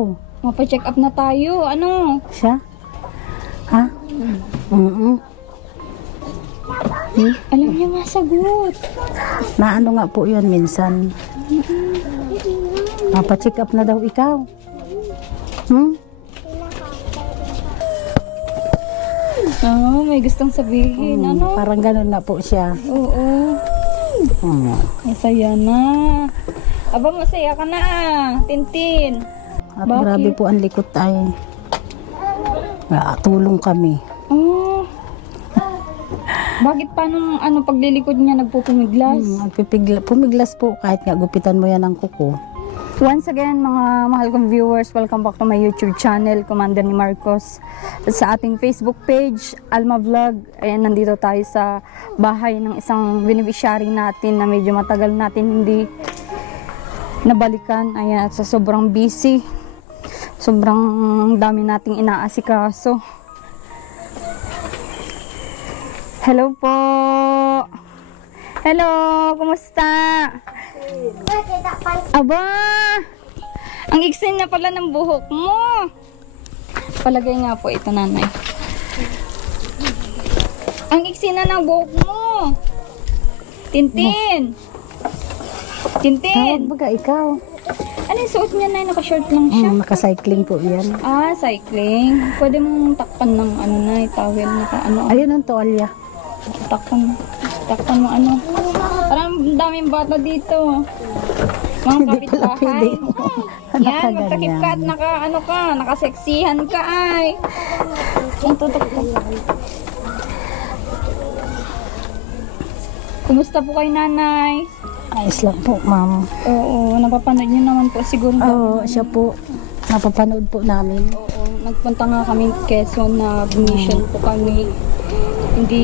ikaw. Mapa-check up na tayo. Ano? Siya? Ha? Alam niya masagot. Na ano nga po yun minsan. Mapa-check up na daw ikaw. Oh, may gustong sabihin. Ano? Parang ganun na po siya. Oo. Masaya na. Aba, masaya ka na. Tintin. At Bakit? grabe po ang likot ay. Tulong kami. Oh. Bakit paano paglilikod niya nagpupumiglas? Pumiglas po kahit nga gupitan mo yan ng kuko. Once again, mga mahal kong viewers, welcome back to my YouTube channel, Commander ni Marcos. At sa ating Facebook page, Alma Vlog. Ayan, nandito tayo sa bahay ng isang beneficiary natin na medyo matagal natin hindi nabalikan. Ayan, at sa sobrang busy, sobrang dami nating inaasikaso. Hello po! Hello! Kumusta? Aba! Ang iksin na pala ng buhok mo. Palagay nga po ito, nanay. Ang iksin na ng buhok mo. Tintin! Tintin! Tawag baga ikaw. Ano yung suot niya, nay? Naka-short lang siya. Naka-cycling po yan. Ah, cycling. Pwede mong takpan ng nay, towel. Ayun ang toalya. Takpan mo Parang daming bata dito. Mga Hindi pala kapitbahay. pwede. Yan, magtakip ka at nakaseksihan ka ay. Ang tutok ko. Kumusta po kay nanay? Ayos lang po, ma'am. Oo, napapanood niyo naman po siguro. Oo, siya po. Napapanood po namin. Oo, nagpunta nga kami Quezon na mission po kami. Hindi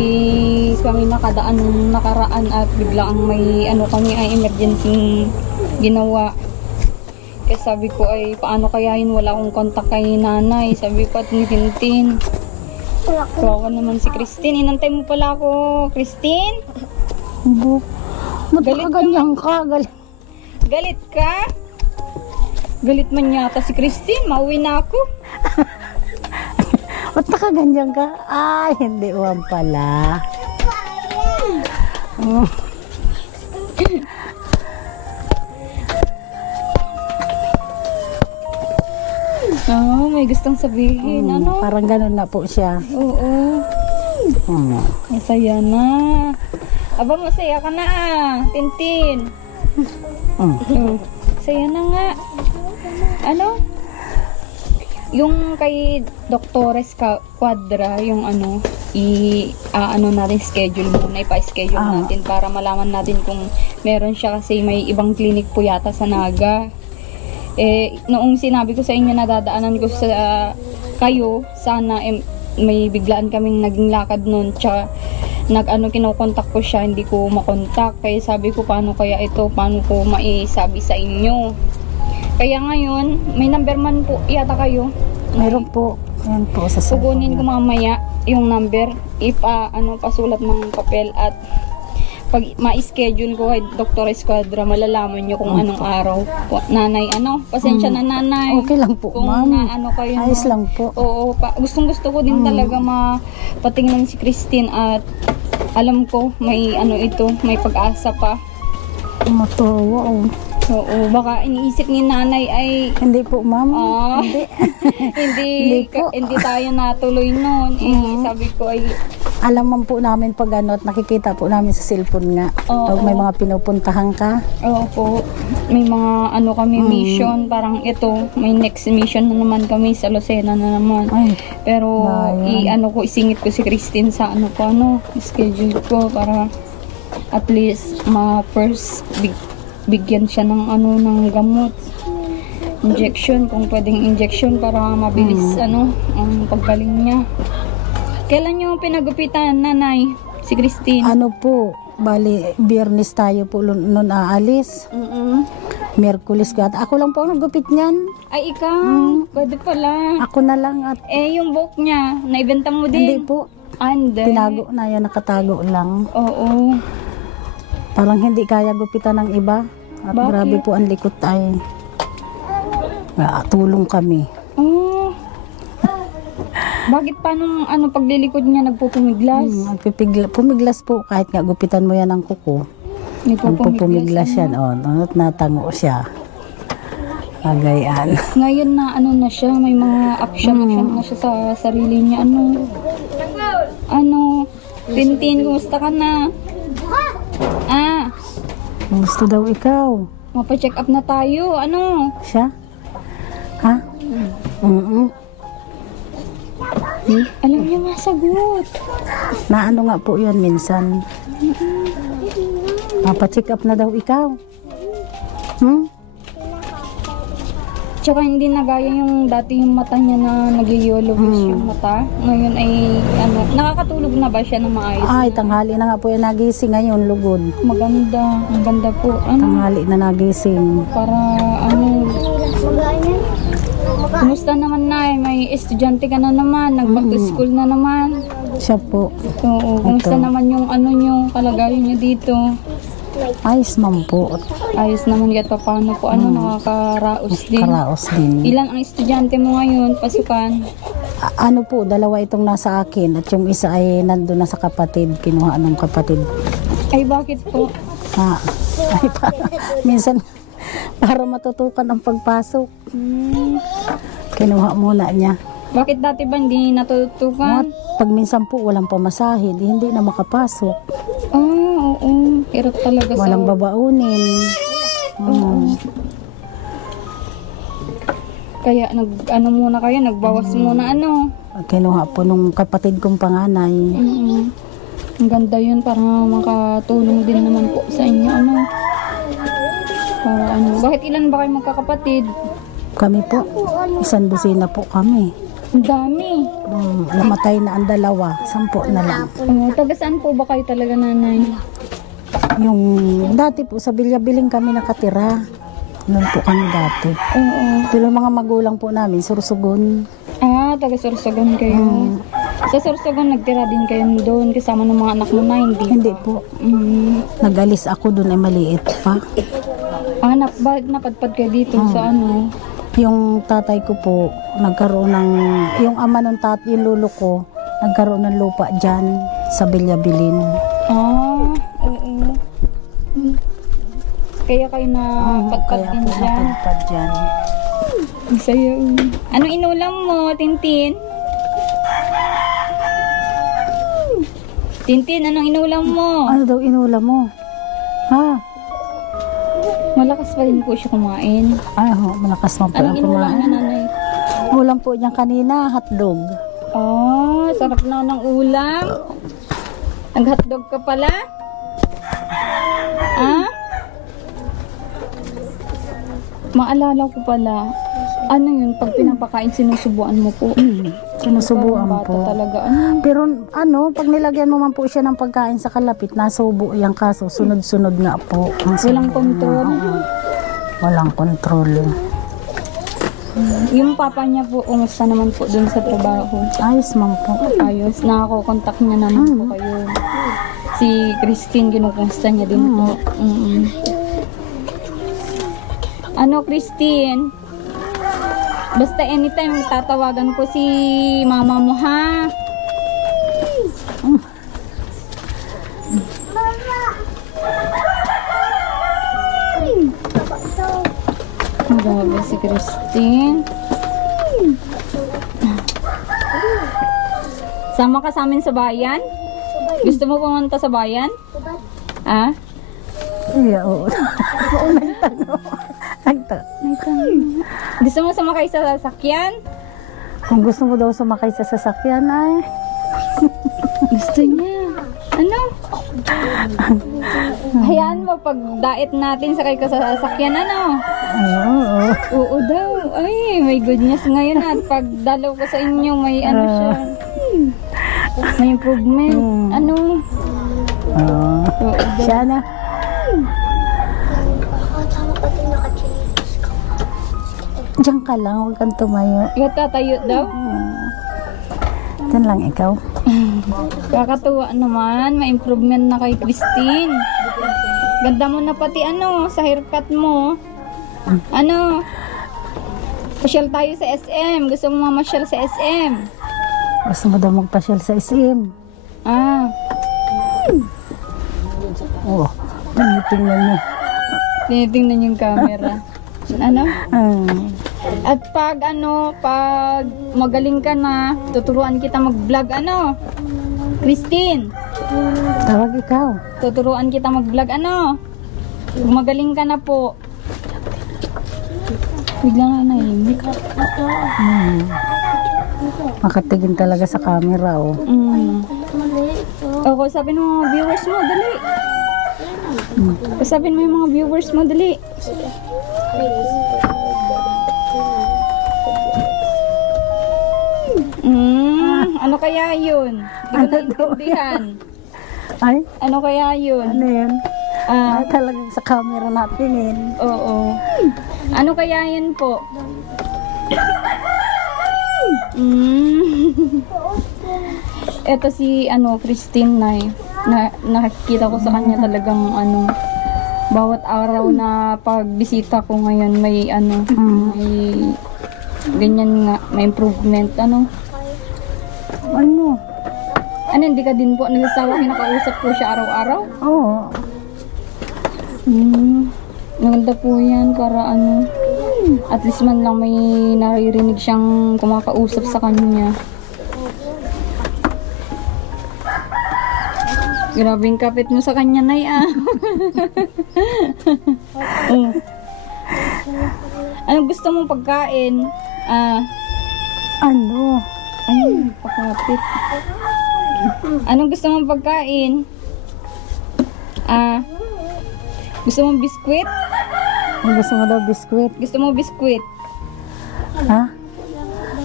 kami nakadaan nung nakaraan at biglaang may kami ay emergency ginawa. Kaya sabi ko ay paano kaya yun, wala akong kontak kay nanay. Sabi ko at ni Tintin. So ako naman si Christine. Inantay mo pala ako, Christine? Galit ka ganyan ka. Galit ka? Galit man yata si Christine. Mauwi na ako. Ba't nakaganyan ka? Ay, hindi uwan pala. Oh, may gustong sabihin. Ano? Parang ganun na po siya. Oo. Masaya na. Aba, masaya ka na. Tintin. Masaya na nga. Ano? Yung kay Doctores Quadra, yung natin schedule muna, ipa-schedule natin para malaman natin kung meron siya kasi may ibang clinic po yata sa Naga. Noong sinabi ko sa inyo na dadaanan ko sa kayo, sana may biglaan kaming naging lakad noon, tsaka kinokontak ko siya, hindi ko makontak. Kaya sabi ko, paano kaya ito, paano ko maisabi sa inyo. Kaya ngayon, may number man po yata kayo. Meron po. Ayan po sa cellphone. Kukunin ko mamaya yung number. Pasulat ng papel at pag ma-schedule ko kay Dr. Esquadra, malalaman nyo kung anong araw. Nanay, pasensya na nanay. Okay lang po, kung ma'am. Kayo. Ayos lang po. Oo, gustong gusto ko din talaga mapatingnan si Christine at alam ko may may pag-asa pa. Matuwa. Oo, baka iniisip ni nanay ay Hindi po, ma'am. hindi tayo natuloy noon. Sabi ko ay alam man po namin pag at nakikita po namin sa cellphone nga. Pag may mga pinupuntahan ka. Oo po. May mga kami mission, parang ito, may next mission na naman kami sa Lucena na naman. Ay, pero isingit ko si Christine sa schedule ko para at least first bigyan siya ng ng gamot, injection, kung pwedeng injection para mabilis ang paggaling niya. Kailan yung pinagupitan, nanay, si Christine? Bali, Biyernes tayo po noon aalis. Miyerkules ka. Ako lang po ang nagupit niyan. Ay, ikaw? Pwede pala. Ako na lang at yung buhok niya, naibenta mo din? hindi po. Hindi. Tinago na yan, nakatago lang. Oo. Parang hindi kaya gupitan ng iba. At Bakit? grabe po ang likot ay. Tulong kami. Oh. Bakit paano paglilikod niya nagpupumiglas? Pumiglas po kahit nga gupitan mo yan ng kuko. Nagpupumiglas yan. Natango siya. Agayan. Ngayon na siya, may mga action na siya sa sarili niya. Tintin, kumusta ka na? Gusto daw ikaw. Mapa-check up na tayo. Siya? Ha? Alam niya masagot. Na nga po yun minsan. Mapa-check up na daw ikaw. Tsaka hindi na gaya yung dati yung mata niya na nag-yellowish yung mata. Ngayon ay nakakatulog na ba siya ng maayos? Ay, tanghali na nga po yung nagising ngayon, lugod. Maganda po. Tanghali na nagising. Para kumusta naman na may estudyante ka na naman, nag-back to school na naman. Siya po. Oo, kumusta naman yung yung kalagayan niyo dito? Ayos man po. Ayos naman kahit pa paano po, nakakaraos din. Karaos din. Ilan ang estudyante mo ngayon, pasukan? Po, dalawa itong nasa akin at yung isa ay nandun na sa kapatid, kinuha ng kapatid. Ay, bakit po? Minsan, para matutukan ang pagpasok. Kinuha muna niya. Bakit dati ba hindi natutukan? Pag minsan po walang pamasahe, hindi na makapasok. Oo. Hirap talaga walang babaunin. Kaya muna kayo, nagbawas muna Kinuha po nung kapatid kong panganay. Ang ganda yun para makatulong din naman po sa inyo. Para Bakit ilan ba kayo magkakapatid? Kami po, 100 po kami. Ang dami. Namatay na ang dalawa, 10 na lang. Taga saan po ba kayo talaga, nanay? Yung dati po sa Bilyabiling kami nakatira. Noon po kami dati. Pero mga magulang po namin, Sorsogon. Taga Sorsogon kayo. Sa Sorsogon, nagtira din kayo doon kasama ng mga anak mo na, hindi? Hindi po. Nag-alis ako doon ay maliit pa. Bakit napadpad kayo dito sa Yung tatay ko po, nagkaroon ng, yung ama ng yung lolo ko, nagkaroon ng lupa dyan sa Bilyabilin. Oo. Kaya kayo na padpad din dyan? Kaya po napadpad dyan. Ang sayo. Anong inulam mo, Tintin? Tintin, anong inulam mo? Ano daw inulam mo? Malakas pa rin po siya kumain. Malakas man po ang kumain. Anong inulam niya, nanay? Ulam po niyan kanina, hotdog. Sarap na ng ulam. Nag-hotdog ka pala? Maalala ko pala. Ano yun, pag pinapakain, sinusubuan mo po? Sinusubuan bata po. Talaga, Pero pag nilagyan mo man po siya ng pagkain sa kalapit, nasubo yung kaso, sunod-sunod nga po. Walang kontrol? Walang kontrol. Yung papa niya po, umusta naman po dun sa trabaho? Ayos man po. Ayos, nakako-contact niya naman po kayo. Si Christine, kinukumusta niya din po. Christine? Basta anytime tatawagan ko si mama mo, ha? Grabe si Christine. Sama ka sa amin sa bayan? Gusto mo pumunta sa bayan? Oo. Nagtanong. Gusto mo sumakay sa sasakyan? Kung gusto mo daw sumakay sa sasakyan ay gusto niya. Hayaan mo pag diet natin sakay ka sa sasakyan, Oo daw. Ay, may goodness ngayon at pag dalaw ko sa inyo may siya. May improvement. Oo daw. Siya na. Diyan ka lang, huwag kang tumayo. Ikaw tatayo daw? Diyan lang ikaw. Kakatuwa naman, may improvement na kay Christine. Ganda mo na pati sa haircut mo. Pasyal tayo sa SM. Gusto mo mamasyal sa SM? Gusto mo daw magpasyal sa SM. Ah, Oh, tingnan niyo. tinitingnan yung camera. Ano? At pag magaling ka na, tuturuan kita mag-vlog, Christine, Tawag ikaw. tuturuan kita mag-vlog, Pag magaling ka na po. Bigla nga nahimik. Makatigin talaga sa camera, oh. O, kausapin mo mga viewers mo, dali. Kausapin mo yung mga viewers mo, dali. Ano kaya yun? Hindi ko naintindihan. Ay, Ano kaya yun? ano yan? Ah, Talagang sa camera natin, oo. Ano kaya yun po? Eto si Christine na nakikita ko sa kanya talagang bawat araw na pagbisita ko ngayon may may ganyan nga, may improvement Ano? hindi ka din po nagsasawa kinakausap ko siya araw-araw? Oo. Maganda po yan para at least man lang may naririnig siyang kumakausap sa kanya. Grabe yung kapit mo sa kanya, Nay, Anong gusto mong pagkain? Ano? Ay, pakapit. Anong gusto mong pagkain? Gusto mong biskwit? Gusto mo daw biskwit? Gusto mo biskwit? Ha?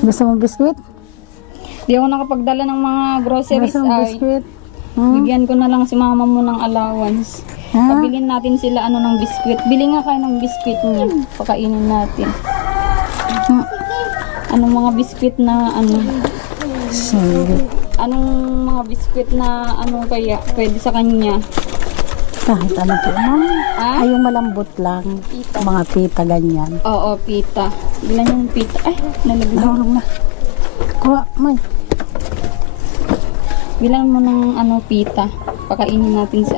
Gusto mo biskwit? Di ako nakapagdala ng mga groceries. Gusto mo Ay, biskwit? bigyan ko na lang si mama mo ng allowance. Ha? Pabilin natin sila ng biskwit. Bili nga kayo ng biskwit niya. Pakainin natin. Anong mga biskwit na Sige. Anong mga biskwit na kaya pwede sa kanya? Kahit ano po, ma'am. Ah? Ay, yung malambot lang. Mga pita, ganyan. Oo, pita. Bilan yung pita. Ay, nalaglag. Nahulog na. Kuha, may. Bilan mo ng pita. Pakainin natin si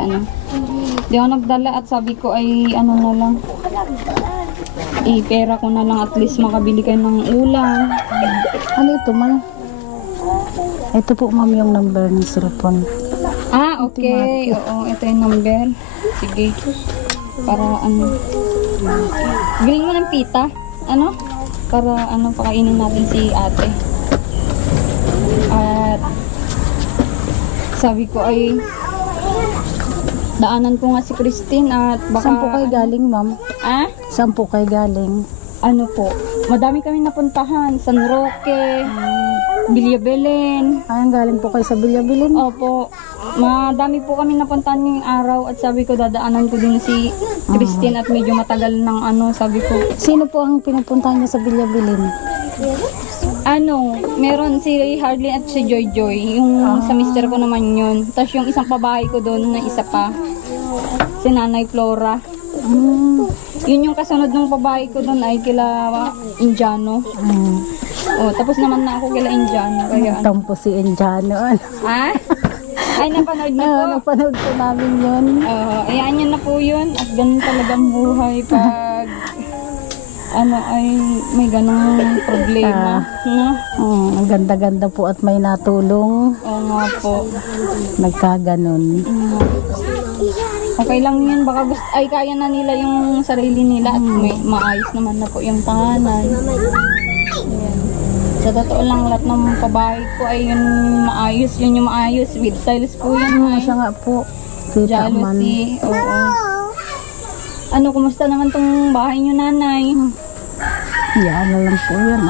Di ako nagdala at sabi ko ay na lang. Pera ko na lang at least makabili kayo ng ulam. Ano ito, ma'am? Ito po, ma'am, yung number ng cellphone. Okay. Oo, ito yung number. Sige. Para bilhin mo ng pita. Para pakainin natin si ate. At sabi ko ay daanan ko nga si Christine at baka... Saan po kayo galing, ma'am? Saan po kayo galing? Madami kami napuntahan. San Roque, Villabelen. Ay, galing po kayo sa Villabelen? Opo. Madami po kami napuntahan ngayong araw at sabi ko dadaanan ko din si Christine at medyo matagal ng sabi ko. Sino po ang pinupuntahan niyo sa Villabelen? Meron si Harley at si Joy Joy. Yung sa mister ko naman yun. Tapos yung isang pabahay ko doon na isa pa. Si Nanay Flora. Yun yung kasunod ng pabahay ko doon ay kila Indiano. Tapos naman na ako kila Indiano. Kaya Tampo si Indiano. Ay, napanood niyo po. Napanood po namin yun. Ayan yun na po yun. At ganun talagang buhay pag ay may ganong problema. Ang ganda-ganda po at may natulong. Oo nga po. Nagkaganon. Okay lang yun. Baka kaya na nila yung sarili nila at may maayos naman na po yung tahanan. Ayan. Sa totoo lang, lahat ng pabahay ko ay yun maayos. Yun yung maayos. With tiles po yun. Siya nga po. Kita man. Jealousy. Oo. Kumusta naman tong bahay nyo, Nanay? Yan na lang po yun.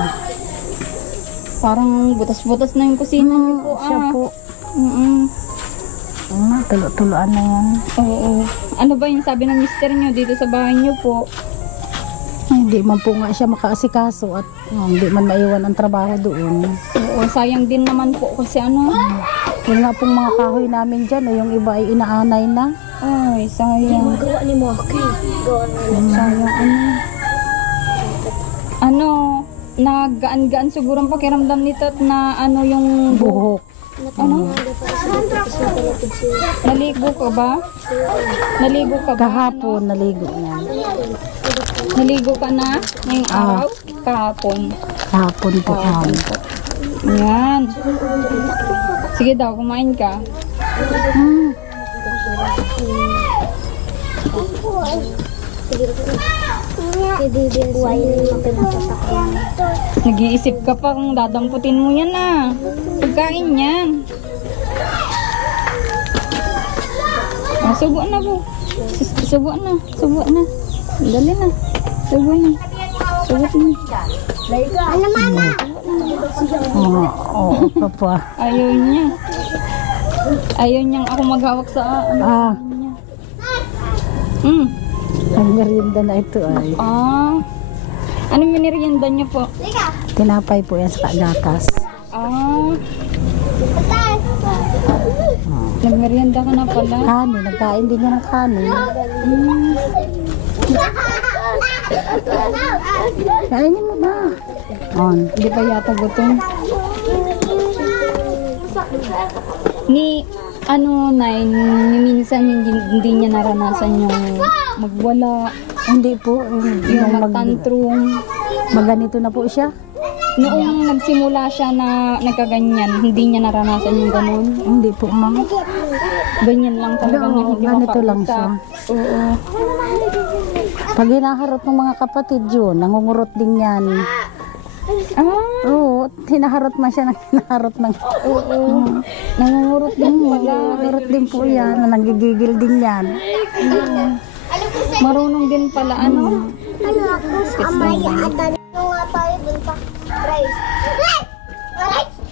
Parang butas-butas na yung kusina niyo po. Siya po. Tulo-tuloan na yan. Oo. Ano ba yung sabi ng mister nyo dito sa bahay nyo po? Hindi man po nga siya makaasikaso at hindi man maiwan ang trabaho doon. Oo, sayang din naman po kasi Yung nga pong mga kahoy namin dyan, yung iba ay inaanay na. Ay, sayang. Gawa ni mo, okay? Gawa ni mo. Sayang naggaan-gaan siguro ang pakiramdam nito at na ano yung Buhok. ano? Naligo ka ba? Naligo ka ba? Kahapon, naligo yan. Naligo ka na ngayong araw? Kahapon. Kahapon po. Yan. Sige daw, kumain ka. Hmm. Nag-iisip ka pa kung dadamputin mo yan ah. Pagkain yan. Subo na po. Subo na. Subo na. Dali na. Subo na. Subo na. Ano mama? Oo, papa. Ayaw niya. Ayaw niyang ako maghawak sa ano. Ah, Hmm. ang merienda na ito ay. Anong minirienda niyo po? Tinapay po yan sa gatas. Nagmerienda ka na pala. Kanin, nagkain din niya ng kanin. Kainin mo na. On. Hindi pa yata gutom. Ni ni minsan hindi niya naranasan yung magwala, Hindi po. yung magtantrum. Maganito na po siya. Noong nagsimula siya na nagkaganyan, hindi niya naranasan yung ganun. Hindi po, ma'am. Ganyan lang talaga niya, hindi Ganito lang siya. makausap. Oo. Pag hinaharot ng mga kapatid yun, nangungurot din yan. Oo, hinaharot man siya ng hinaharot ng... Oo. Nangungurot din pala. Nangungurot din po yan, nanggigigil din yan. Marunong din pala, ano? Ano ako? Amaya at ano nga tayo dun pa? Rice.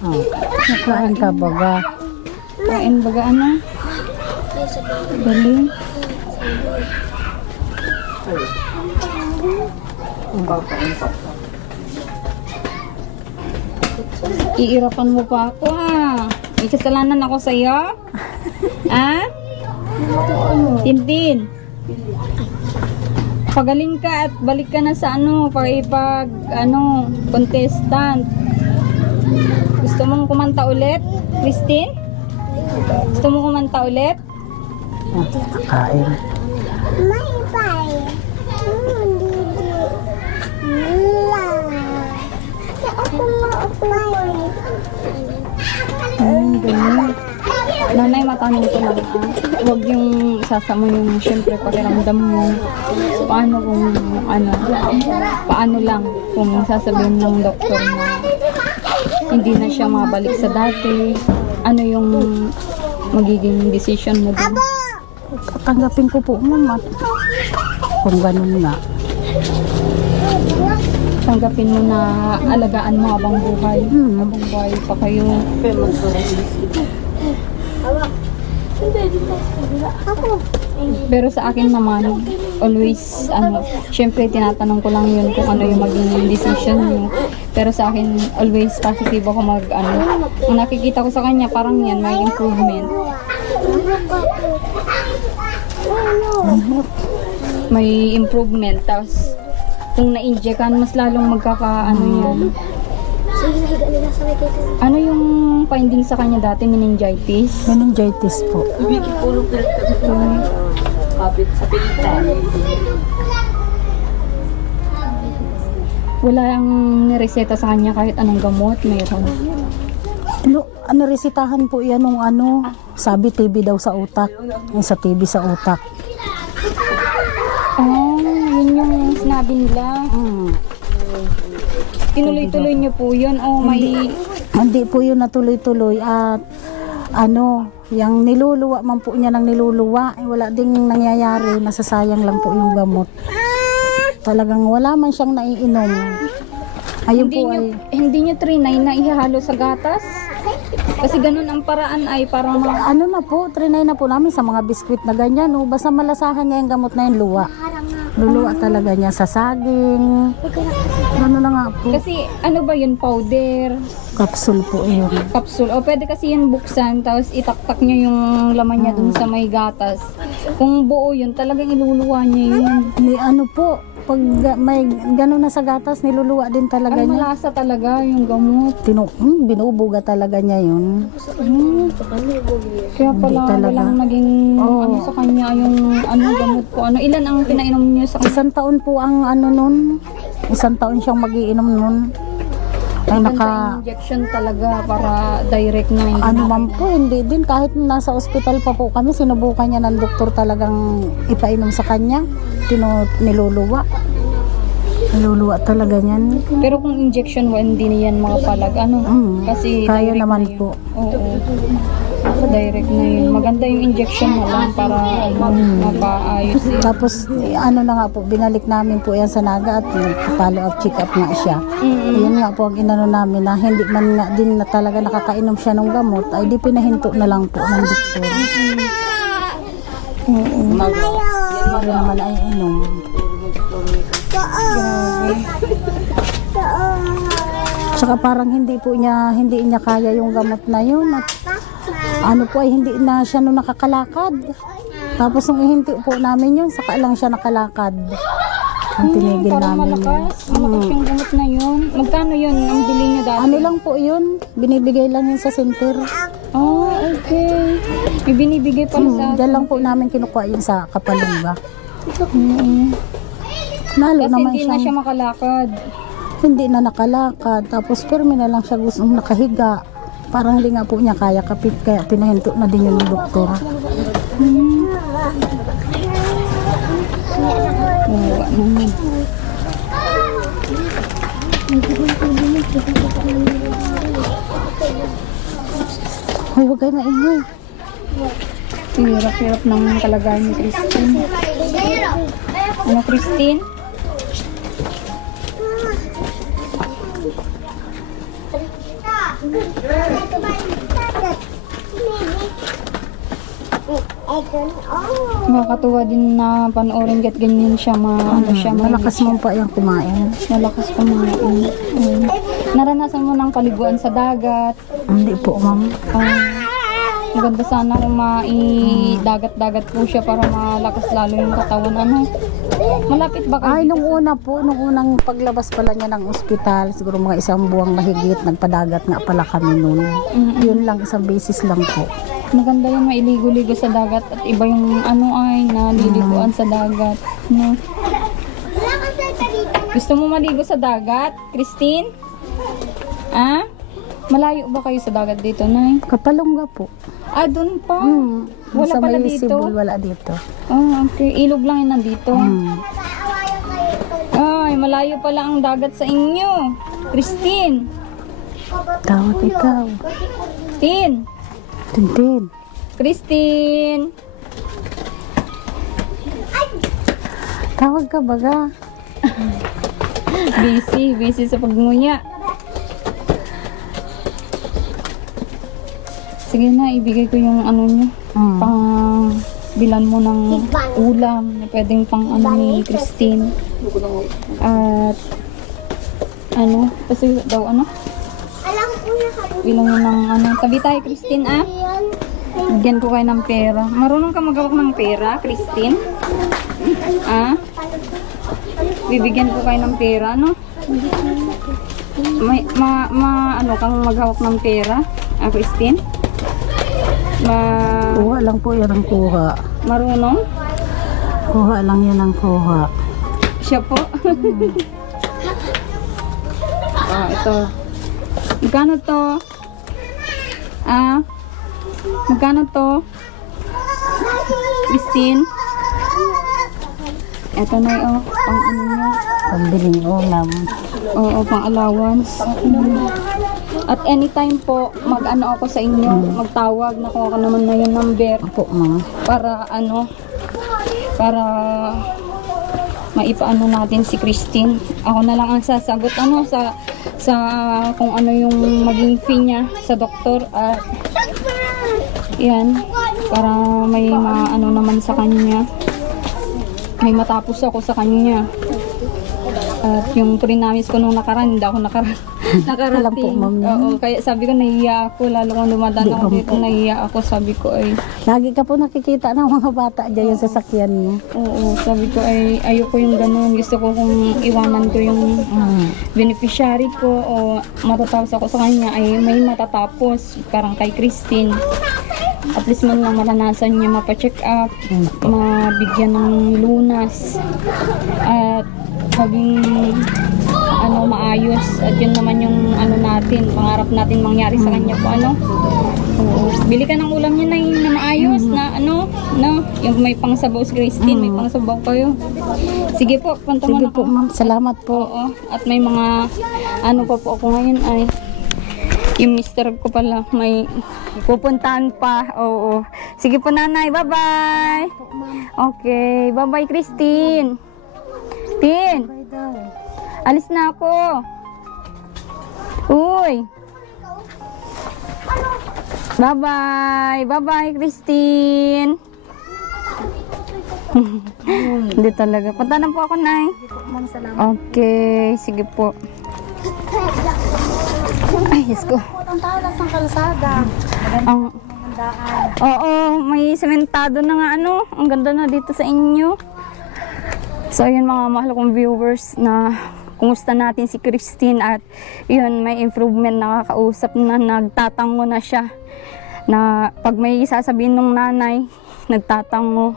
Oh, nakain ka baga. Kain baga, ano? Galing. Iirapan mo pa ako ha. May kasalanan ako sa'yo? Ha? Tintin. Pagaling ka at balik ka na sa ano, contestant. Gusto mong kumanta ulit, Christine? Gusto mo kumanta ulit? Kain. May pay. Ganyan. Nanay, matanong ko lang ha. Huwag yung sasama yung syempre pakiramdam mo. Paano kung paano lang kung sasabihin ng doktor na hindi na siya mabalik sa dati. Ano yung magiging decision mo dun? Tanggapin ko po, ma'am. Kung ganun nga. Tanggapin mo na alagaan mo habang buhay. Habang buhay pa kayo. Pero sa akin naman, always, syempre tinatanong ko lang yun kung ano yung maging decision nyo. Pero sa akin, always positive ako Kung nakikita ko sa kanya, parang yan, may improvement. May improvement. Tapos, kung na-injectan, mas lalong yan. Ano yung finding sa kanya dati? Meningitis? Meningitis po. Wala yung nireseta sa kanya kahit anong gamot, mayroon. Resitahan po yan nung sabi TB daw sa utak. Sa TB sa utak. Yun yung sinabi nila. Tinuloy-tuloy niyo po yun o may... Hindi po yun natuloy-tuloy at yung niluluwa man po niya ng niluluwa, wala ding nangyayari, nasasayang lang po yung gamot. Talagang wala man siyang naiinom. Ayun po ay... Hindi niyo trinay na ihahalo sa gatas? Kasi ganun ang paraan ay parang... Trinay na po namin sa mga biskwit na ganyan. Basta malasahan niya yung gamot na yung luwa. Luluwa talaga niya sa saging. Na nga po. Kasi ano ba yun? Powder? Capsule po yun. Capsule. O pwede kasi yun buksan, tapos itaktak niyo yung laman niya dun sa may gatas. Kung buo yun, talagang iluluwa niya yun. May pag may gano'n na sa gatas, niluluwa din talaga Ay, niya. malasa talaga yung gamot. Binubuga talaga niya yun. Kaya pala Hindi talaga. walang naging ano sa kanya yung ano gamot po. Ano, ilan ang pinainom niyo sa kanya? 1 taon po ang ano nun. 1 taon siyang magiinom nun. Ay Injection talaga para direct na hindi ano man po, hindi din. Kahit nasa ospital pa po kami, sinubukan niya ng doktor talagang ipainom sa kanya. Niluluwa. Niluluwa talaga niyan. Pero kung injection hindi niyan makapalag ano kasi Kaya direct naman na yun. po. Oo. Direct na yun. Maganda yung injection na lang para mapaayos eh. Tapos ano na nga po, binalik namin po yan sa Naga at follow up, check up nga siya. Yun nga po ang inano namin na hindi man nga din na talaga nakakainom siya ng gamot, ay di pinahinto na lang po ng doktor. Ano naman ay inom. Saka parang hindi niya kaya yung gamot na yun at ano po ay hindi na siya nung nakakalakad. Tapos nung ihinti po namin yun, saka lang siya nakalakad. Ang tinigil Parang namin. malakas yung gamot na yun. Magkano yun ang bili niyo dati? Ano lang po yun, binibigay lang yun sa center. Oh, okay. May binibigay pala sa... Diyan lang po namin kinukuha yun sa Kapalungga. Kasi naman hindi na siya makalakad. Hindi na nakalakad. Tapos pirmi na lang siya gustong nakahiga. Parang hindi nga po niya kaya kapit, kaya pinahinto na din yun ng doktor. Ay, huwag kayo maingay. Hirap-hirap ng kalagayan ni Christine. Ano, Christine? Nakakatuwa din na panoorin kahit ganyan siya Malakas mo pa yung kumain. malakas kumain. Naranasan mo ng paliguan sa dagat. Hindi po, ma'am. Maganda sana kung dagat-dagat po siya para malakas lalo yung katawan. Ano? Malapit ba kayo? Ay, nung unang paglabas pala niya ng ospital, siguro mga 1 buwang mahigit, nagpadagat nga pala kami noon. Yun lang, 1 beses lang po. Maganda yung mailigo-ligo sa dagat at iba yung naliliguan sa dagat. No? Gusto mo maligo sa dagat, Christine? Malayo ba kayo sa dagat dito, Nay? Kapalungga po. Doon pa. Wala Sa pala may dito. Cebu, wala dito. Okay. Ilog lang yun nandito. Ay, malayo pala ang dagat sa inyo. Christine. Tawag ikaw. Tin. Tintin. Christine. Tawag ka baga. Busy sa pagngunya. Sige na, ibigay ko yung ano niyo. Pang bilan mo ng ulam na pwedeng pang ni Christine. At kasi daw Alam ko na kami. bilang mo ng tabi tayo, Christine, bigyan ko kayo ng pera. Marunong ka maghawak ng pera, Christine? Bibigyan ko kayo ng pera, no? Kang maghawak ng pera, Christine? Kuha lang po yan ang kuha. Marunong? Kuha lang yan ang kuha. Siya po. Ito. Magkano to? Magkano to? Christine? Ito na yung pang ano nyo. Pambiling ulam. Oo, pang allowance. At anytime po, mag-ano ako sa inyo, magtawag, nakuha ko naman na yung number. Opo, ma'am. Para para maipaano natin si Christine. Ako na lang ang sasagot sa kung ano yung maging fee niya sa doktor at yan, para may maano naman sa kanya. May matapos ako sa kanya. At yung prinamis ko nung nakaraan, hindi ako nakaraan. Alam po, nakarating. ma'am. Oo, kaya sabi ko nahiya ako, lalo kung dumadaan Di, ako ma'am, dito, nahiya ako, sabi ko ay, Lagi ka po nakikita ng mga bata dyan yung sasakyan mo. oo, sabi ko ay, ayoko yung ganun, gusto ko kung iwanan ko yung beneficiary ko o matatapos ako sa kanya ay may matatapos, parang kay Christine. At least man lang maranasan niya mapacheck up, mabigyan ng lunas, at maging maayos. At yun naman yung natin, pangarap natin mangyari sa kanya po Oo. Bili ka ng ulam niya na maayos na yung may pangsabaw si Christine, may pangsabaw kayo. Sige po, punta Sige muna po, ako. ma'am. Salamat po. Oo. At may mga pa po ako ngayon ay yung mister ko pala may pupuntahan pa. Oo. Sige po nanay, bye-bye. Okay, bye-bye Christine. Tin, alis na ako. Uy. Bye-bye. Bye-bye Christine. Hindi talaga. Punta na po ako, Nay. Ma'am, salamat. Okay, sige po. Ay, Diyos ko. Ang talas ng kalsada. Oo, may sementado na nga ang ganda na dito sa inyo. So, ayun mga mahal kong viewers na kumusta natin si Christine at yun, may improvement, nakakausap na, nagtatango na siya. Na pag may sasabihin ng nanay, nagtatango.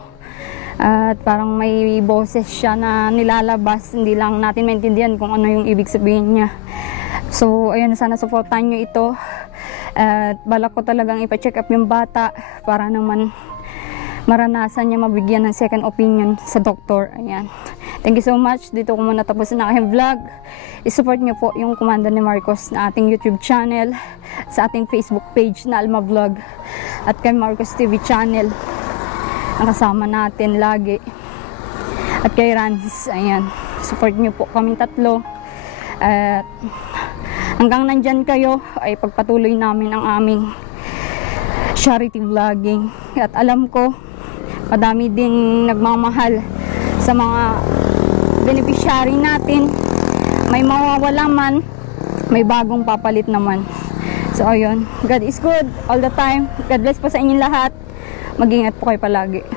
At parang may boses siya na nilalabas, hindi lang natin maintindihan kung ano yung ibig sabihin niya. So, ayun, sana supportan nyo ito. At balak ko talagang ipa-check up yung bata para naman maranasan niya mabigyan ng second opinion sa doktor. Ayan. Thank you so much. Dito ko muna tapos na aking vlog. I-support niyo po yung Commander ni Marcos na ating YouTube channel, sa ating Facebook page na Alma Vlog, at kay Marcos TV channel. Nakasama natin lagi. At kay Rans. Ayan. Support niyo po kaming tatlo. At hanggang nandyan kayo ay pagpatuloy namin ang aming charity vlogging. At alam ko madami ding nagmamahal sa mga beneficiary natin. May mawawala man, may bagong papalit naman. So ayun, God is good all the time. God bless po sa inyong lahat. Mag-ingat po kayo palagi.